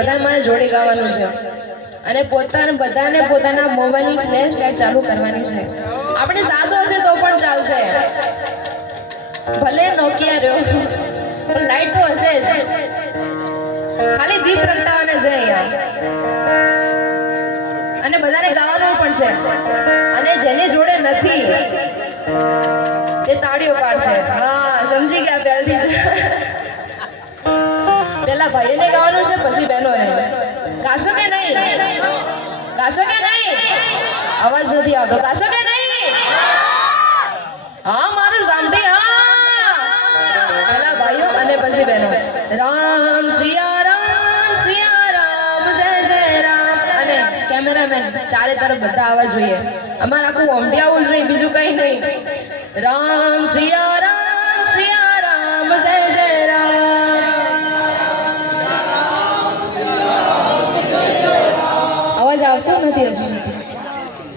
બધા મારે જોડે ગાવાનું છે અને બધાને પોતાના મોબાઈલની ફ્લેશ લાઈટ ચાલુ કરવાની છે. આપણે સાદો હશે તો પણ ચાલશે, ભલે નોકિયા રહ્યો પણ લાઈટ તો હશે જ. ખાલી દીપ પ્રગટાવાના છે અહીંયા અને બધાને ગાવાનું પણ છે. અને જેની જોડે નથી તે તાળીઓ પાડશે. હા, સમજી ગયા પહેલથી જ. પેલા ભાઈઓને ગાવાનું છે, પછી બહેનોને. ગાશો કે નહીં? ગાશો કે નહીં? અવાજ નથી આવતો. ગાશો કે નહીં? હા, મારું સાંભળી. હા, પેલા ભાઈઓ અને પછી બહેનો. રામ સિયા રામ, સિયા રામ, જય જય રામ. અને કેમેરામેન ચારે તરફ બધા આવવા જોઈએ. અમારે આખું ઓમટી આવવું જોઈએ, બીજું કઈ નહીં. રામ સિયા રામ, સિયા રામ, જય જય રામ. અવાજ આવતો નથી હજુ,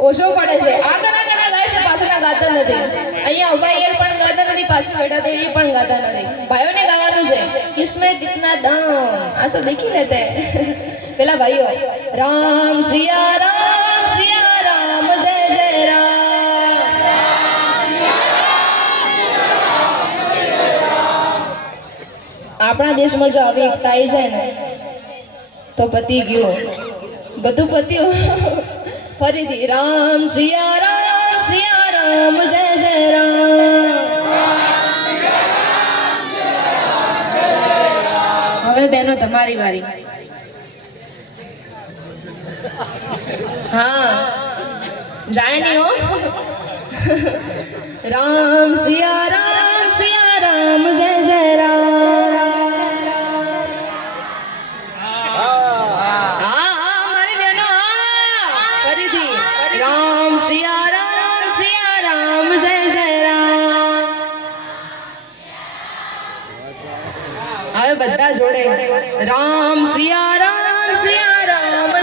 ઓછો પડે છે. આ ઘણા ગાય છે, પાછળના ગાતા નથી. અહીંયા ઉભા એ પણ ગાતા નથી, પાછળ બેઠા તો એ પણ ગાતા નથી. ભાઈઓને ગાવાનું છે. કિસમે કિતના દમ, આ તો દેખી લેતે. પેલા ભાઈઓ. રામ સિયા રામ, સિયા રામ, જય જય રામ. આપણા દેશમાં જો આવી એકતા આવી જાય ને તો પતી ગયું, બધું પત્યું. ફરીથી રામ સિયા રામ, સિયા રામ, જય જય રામ. હવે બહેનો તમારી વારી. હા, જાય નહીં હો. રામ સિયા રામ, સિયા રામ, જય જય રામ. રામ સિયા રામ, સિયા રામ, જય જય રામ. હવે બધા જોડે. રામ સિયા રામ, સિયા રામ,